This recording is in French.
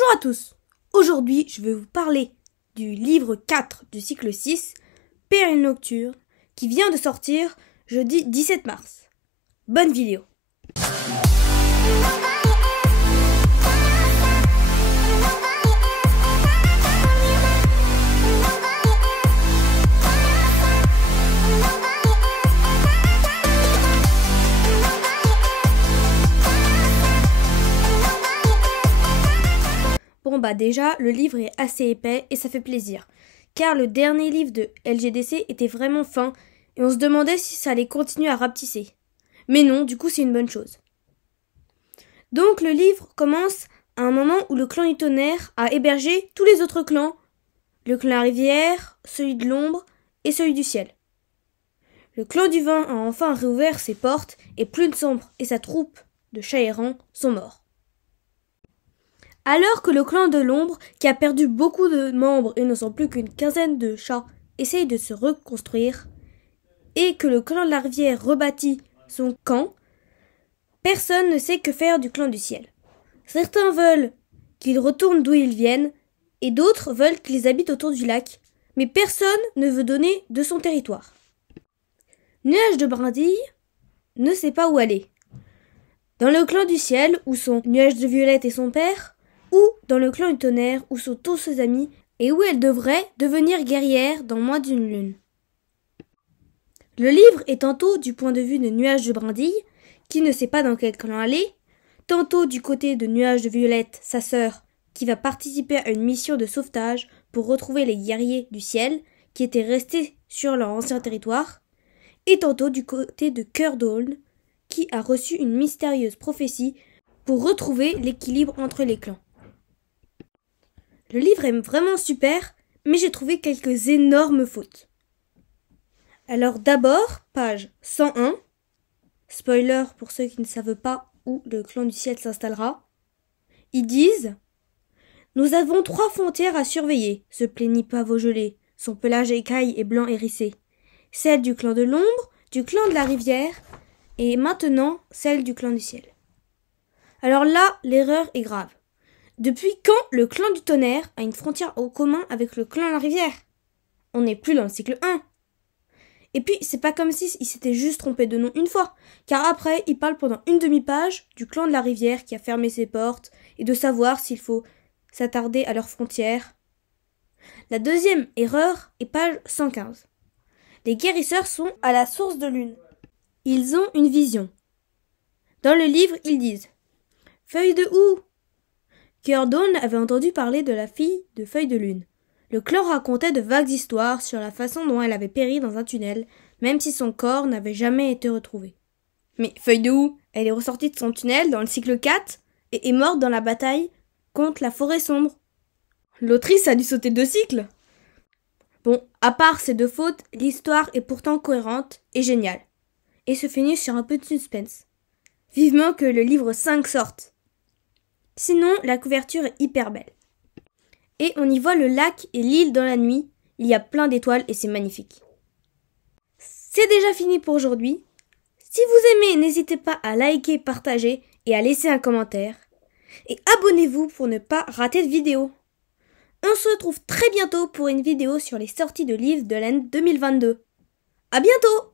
Bonjour à tous. Aujourd'hui, je vais vous parler du livre 4 du cycle 6, Péril nocturne, qui vient de sortir jeudi 17 mars. Bonne vidéo. Bon déjà, le livre est assez épais et ça fait plaisir, car le dernier livre de LGDC était vraiment fin et on se demandait si ça allait continuer à rapetisser. Mais non, du coup c'est une bonne chose. Donc le livre commence à un moment où le clan du tonnerre a hébergé tous les autres clans, le clan de la rivière, celui de l'ombre et celui du ciel. Le clan du vent a enfin réouvert ses portes et Plume Sombre et sa troupe de chats errants sont morts. Alors que le clan de l'ombre, qui a perdu beaucoup de membres et ne sont plus qu'une quinzaine de chats, essaye de se reconstruire, et que le clan de la rivière rebâtit son camp, personne ne sait que faire du clan du ciel. Certains veulent qu'ils retournent d'où ils viennent, et d'autres veulent qu'ils habitent autour du lac, mais personne ne veut donner de son territoire. Nuage de Brindille ne sait pas où aller. Dans le clan du ciel, où sont Nuage de Violette et son père, ou dans le clan du tonnerre, où sont tous ses amis, et où elle devrait devenir guerrière dans moins d'une lune. Le livre est tantôt du point de vue de Nuage de Brindille, qui ne sait pas dans quel clan aller, tantôt du côté de Nuage de Violette, sa sœur, qui va participer à une mission de sauvetage pour retrouver les guerriers du ciel, qui étaient restés sur leur ancien territoire, et tantôt du côté de Cœur d'Aulne, qui a reçu une mystérieuse prophétie pour retrouver l'équilibre entre les clans. Le livre est vraiment super, mais j'ai trouvé quelques énormes fautes. Alors d'abord, page 101, spoiler pour ceux qui ne savent pas où le clan du ciel s'installera, ils disent « Nous avons 3 frontières à surveiller, se plaignit Pavot-Gelé, son pelage écaille et blanc hérissé. Celle du clan de l'ombre, du clan de la rivière, et maintenant celle du clan du ciel. » Alors là, l'erreur est grave. Depuis quand le clan du tonnerre a une frontière en commun avec le clan de la rivière? On n'est plus dans le cycle 1. Et puis, c'est pas comme si il s'était juste trompé de nom une fois, car après, il parle pendant une demi-page du clan de la rivière qui a fermé ses portes et de savoir s'il faut s'attarder à leurs frontières. La deuxième erreur est page 115. Les guérisseurs sont à la source de lune. Ils ont une vision. Dans le livre, ils disent « Feuille de houx !» Cœur d'Aulne avait entendu parler de la fille de Feuille de Lune. Le clan racontait de vagues histoires sur la façon dont elle avait péri dans un tunnel, même si son corps n'avait jamais été retrouvé. Mais Feuille de Houx, elle est ressortie de son tunnel dans le cycle 4 et est morte dans la bataille contre la forêt sombre. L'autrice a dû sauter 2 cycles. Bon, à part ces 2 fautes, l'histoire est pourtant cohérente et géniale, et se finit sur un peu de suspense. Vivement que le livre 5 sorte. Sinon, la couverture est hyper belle. Et on y voit le lac et l'île dans la nuit. Il y a plein d'étoiles et c'est magnifique. C'est déjà fini pour aujourd'hui. Si vous aimez, n'hésitez pas à liker, partager et à laisser un commentaire. Et abonnez-vous pour ne pas rater de vidéo. On se retrouve très bientôt pour une vidéo sur les sorties de livres de l'année 2022. À bientôt!